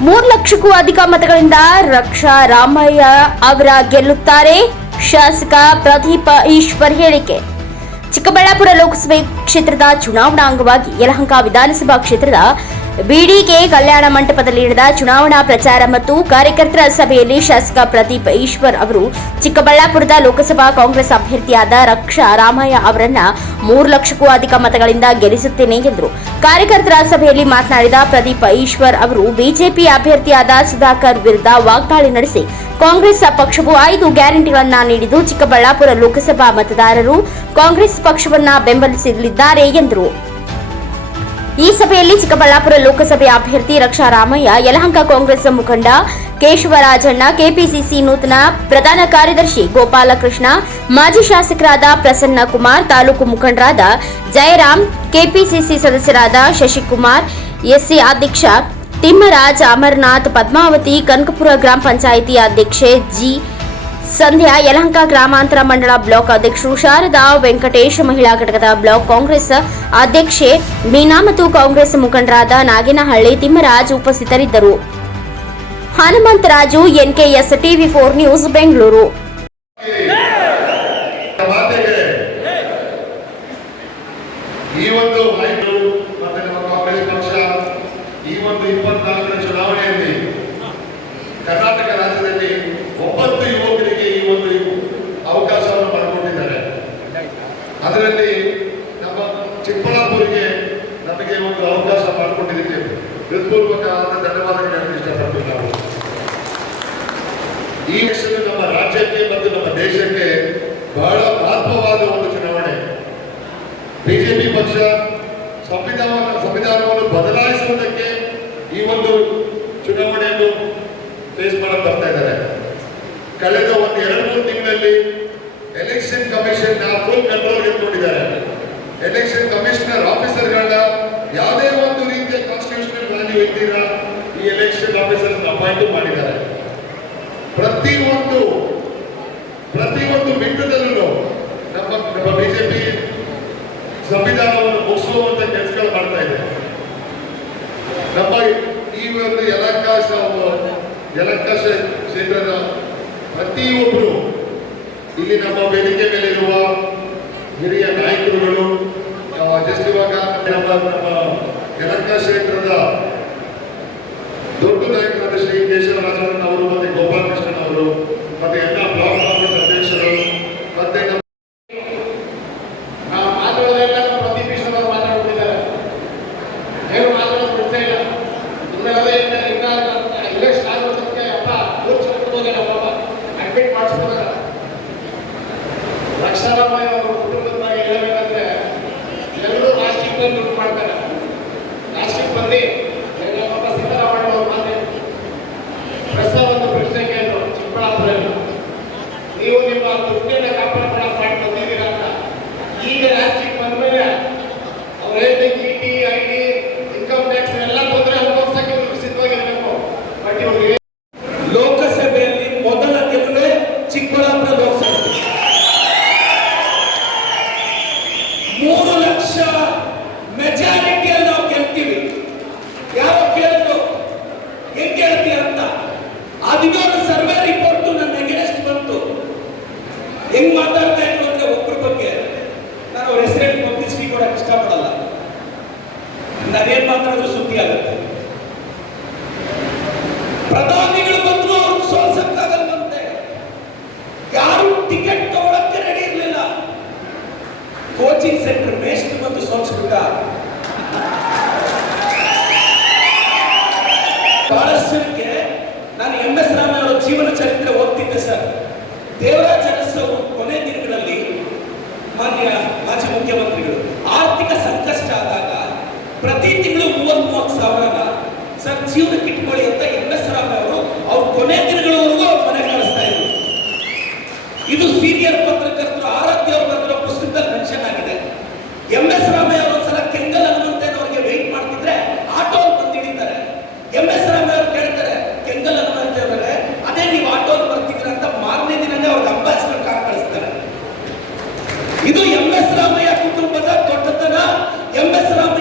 ಮೂರು ಲಕ್ಷಕ್ಕೂ ಅಧಿಕ ಮತಗಳಿಂದ ರಕ್ಷಾ ರಾಮಯ್ಯ ಅವರ ಗೆಲ್ಲುತ್ತಾರೆ. ಶಾಸಕ ಪ್ರದೀಪ ಈಶ್ವರ್ ಹೇಳಿಕೆ. ಚಿಕ್ಕಬಳ್ಳಾಪುರ ಲೋಕಸಭೆ ಕ್ಷೇತ್ರದ ಚುನಾವಣಾ ಅಂಗವಾಗಿ ಯಲಹಂಕ ವಿಧಾನಸಭಾ ಕ್ಷೇತ್ರದ ಬಿಡಿಕೆ ಕಲ್ಯಾಣ ಮಂಟಪದಲ್ಲಿ ನಡೆದ ಚುನಾವಣಾ ಪ್ರಚಾರ ಮತ್ತು ಕಾರ್ಯಕರ್ತರ ಸಭೆಯಲ್ಲಿ ಶಾಸಕ ಪ್ರದೀಪ್ ಈಶ್ವರ್ ಅವರು ಚಿಕ್ಕಬಳ್ಳಾಪುರದ ಲೋಕಸಭಾ ಕಾಂಗ್ರೆಸ್ ಅಭ್ಯರ್ಥಿಯಾದ ರಕ್ಷಾ ರಾಮಯ್ಯ ಅವರನ್ನ ಮೂರು ಲಕ್ಷಕ್ಕೂ ಅಧಿಕ ಮತಗಳಿಂದ ಗೆಲ್ಲಿಸುತ್ತೇನೆ ಎಂದರು. ಕಾರ್ಯಕರ್ತರ ಸಭೆಯಲ್ಲಿ ಮಾತನಾಡಿದ ಪ್ರದೀಪ್ ಈಶ್ವರ್ ಅವರು, ಬಿಜೆಪಿ ಅಭ್ಯರ್ಥಿಯಾದ ಸುಧಾಕರ್ ವಿರುದ್ಧ ವಾಗ್ದಾಳಿ ನಡೆಸಿ ಕಾಂಗ್ರೆಸ್ ಪಕ್ಷವು ಐದು ಗ್ಯಾರಂಟಿಗಳನ್ನು ನೀಡಿದ್ದು ಚಿಕ್ಕಬಳ್ಳಾಪುರ ಲೋಕಸಭಾ ಮತದಾರರು ಕಾಂಗ್ರೆಸ್ ಪಕ್ಷವನ್ನ ಬೆಂಬಲಿಸಲಿದ್ದಾರೆ ಎಂದರು. ಈ ಸಭೆಯಲ್ಲಿ ಚಿಕ್ಕಬಳ್ಳಾಪುರ ಲೋಕಸಭೆ ಅಭ್ಯರ್ಥಿ ರಕ್ಷಾ ರಾಮಯ್ಯ, ಯಲಹಂಕ ಕಾಂಗ್ರೆಸ್ ಮುಖಂಡ ಕೇಶವರಾಜಣ್ಣ, ಕೆಪಿಸಿಸಿ ನೂತನ ಪ್ರಧಾನ ಕಾರ್ಯದರ್ಶಿ ಗೋಪಾಲಕೃಷ್ಣ, ಮಾಜಿ ಶಾಸಕರಾದ ಪ್ರಸನ್ನ ಕುಮಾರ್, ತಾಲೂಕು ಮುಖಂಡರಾದ ಜಯರಾಮ್, ಕೆಪಿಸಿಸಿ ಸದಸ್ಯರಾದ ಶಶಿಕುಮಾರ್, ಎಸ್ಸಿ ಅಧ್ಯಕ್ಷ ತಿಮ್ಮರಾಜ್ ಅಮರ್ನಾಥ್, ಪದ್ಮಾವತಿ, ಕನಕಪುರ ಗ್ರಾಮ ಪಂಚಾಯಿತಿ ಅಧ್ಯಕ್ಷೆ ಜಿ ಸಂಧ್ಯಾ ಯಲಹಂಕ ಗ್ರಾಮಾಂತರ ಮಂಡಳ ಬ್ಲಾಕ್ ಅಧ್ಯಕ್ಷರು ಶಾರದಾ ವೆಂಕಟೇಶ್ ಮಹಿಳಾ ಘಟಕದ ಬ್ಲಾಕ್ ಕಾಂಗ್ರೆಸ್ ಅಧ್ಯಕ್ಷೆ ಮೀನಾ ಮತ್ತು ಕಾಂಗ್ರೆಸ್ ಮುಖಂಡರಾದ ನಾಗಿನಹಳ್ಳಿ ತಿಮ್ಮರಾಜ್ ಉಪಸ್ಥಿತರಿದ್ದರು. Hanumantharaju NKS TV four news, Bengaluru. ಈ ಒಂದು ನಾಯಕರು ಮತ್ತೆ ನಮ್ಮ ಕಾಂಗ್ರೆಸ್ ಪಕ್ಷ ಈ ಒಂದು ಇಪ್ಪತ್ನಾಲ್ಕರ ಚುನಾವಣೆಯಲ್ಲಿ ಕರ್ನಾಟಕ ರಾಜ್ಯದಲ್ಲಿ ಒಂಬತ್ತು ಯುವಕರಿಗೆ ಈ ಒಂದು ಅವಕಾಶವನ್ನು ಮಾಡಿಕೊಟ್ಟಿದ್ದಾರೆ ಅದರಲ್ಲಿ ನಮ್ಮ ಚಿಕ್ಕಬಳ್ಳಾಪುರಿಗೆ ನಮಗೆ ಒಂದು ಅವಕಾಶ ಮಾಡಿಕೊಟ್ಟಿದ್ದಕ್ಕೆ ಹೃತ್ಪೂರ್ವಕವಾದ ಧನ್ಯವಾದಗಳು ಇಷ್ಟಪಡ್ತೀವಿ ನಾವು. ಈ ಹೆಸರು ನಮ್ಮ ರಾಜ್ಯಕ್ಕೆ ಮತ್ತು ನಮ್ಮ ದೇಶಕ್ಕೆ ಬಹಳ ಮಹತ್ವವಾದ ಒಂದು ಚುನಾವಣೆ. ಬಿಜೆಪಿ ಪಕ್ಷ ಸಂವಿಧಾನ ಸಂವಿಧಾನವನ್ನು ಬದಲಾಯಿಸುವುದಕ್ಕೆ ಈ ಒಂದು ಚುನಾವಣೆಯನ್ನು ಫೇಸ್ ಮಾಡಕ್ ಬರ್ತಾ ಇದ್ದಾರೆ. ಕಳೆದ ಒಂದು ಎರಡು ಮೂರು ತಿಂಗಳಲ್ಲಿ ಎಲೆಕ್ಷನ್ ಕಮಿಷನ್ ಫುಲ್ ಕಂಟ್ರೋಲ್ ಇಟ್ಕೊಂಡಿದ್ದಾರೆ. ಎಲೆಕ್ಷನ್ ಕಮಿಷನರ್ ಆಫೀಸರ್ಗಳನ್ನ ಇದ್ದೀರಾ ಈ ಎಲೆಕ್ಷನ್ ಆಫೀಸರ್ ಅಪಾಯಿಂಟ್ ಮಾಡಿದ್ದಾರೆ. ಪ್ರತಿಯೊಂದು ಪ್ರತಿಯೊಂದು ಬಿಟ್ಟದಲ್ಲೂ ನಮ್ಮ ನಮ್ಮ ಬಿಜೆಪಿ ಸಂವಿಧಾನವನ್ನು ಮುಗಿಸುವಂತ ಕೆಲಸಗಳು ಮಾಡ್ತಾ ಇದೆ. ನಮ್ಮ ಈ ಒಂದು ಯಲಕಾಶ ಯಲಕಾಶ ಕ್ಷೇತ್ರದ ಪ್ರತಿಯೊಬ್ಬರು ಇಲ್ಲಿ ನಮ್ಮ ವೇದಿಕೆ ಮೇಲಿರುವ ಹಿರಿಯ ನಾಯಕರುಗಳು ಮಾತಾಡ್ತಾ ಇದ್ರು ಅಂದ್ರೆ ಒಬ್ಬರ ಬಗ್ಗೆ ನಾನು ಅವ್ರ ಹೆಸರೇನು ಪಬ್ಲಿಸಿಟಿ ಕೊಡಕ್ಕೆ ಇಷ್ಟಪಡಲ್ಲ. ನಾನೇನ್ ಮಾತಾಡಿದ್ರು ಸುದ್ದಿ ಆಗುತ್ತೆ. ಪ್ರಧಾನಿಗಳು ಬಂದ್ರು ಸೋಲ್ಸಕ್ಕಾಗಲ್ವಂತೆ ಯಾರು ಟಿಕೆಟ್ ತಗೊಳಕ್ಕೆ ರೆಡಿ ಇರಲಿಲ್ಲ. ಕೋಚಿಂಗ್ ಸೆಂಟರ್ ಬೇಸ್ಟ್ ಬಂದು ಸೋಲ್ಸ್ಬಿಟ್ಟ ಬಹಳಷ್ಟು ನಾನು ಎಂ ಎಸ್ ರಾಮಯ್ಯ ಅವರ ಜೀವನ ಚರಿತ್ರೆ ಓದ್ತಿದ್ದೆ ಸರ್. ದೇವರಾಜ ಅರಸು ಅವರು ಕೊನೆ ದಿನಗಳಲ್ಲಿ ಮಾನ್ಯ ಮಾಜಿ ಮುಖ್ಯಮಂತ್ರಿಗಳು, ಆರ್ಥಿಕ ಸಂಕಷ್ಟ ಆದಾಗ ಪ್ರತಿ ತಿಂಗಳು ಮೂವತ್ತ್ ಮೂವತ್ತು ಸಾವಿರ ಸರ್ ಜೀವನಕ್ಕೆ ಇಟ್ಕೊಳ್ಳಿ ಅಂತ ಎಂ ಎಸ್ ರಾಮ್ ಅವರು ಅವ್ರ ಕೊನೆ ದಿನಗಳವರೆಗೂ ಇದು ಎಂ ಎಸ್ ರಾಮಯ್ಯ ಕುಟುಂಬದ ದೊಡ್ಡತನ. M S Ramaiah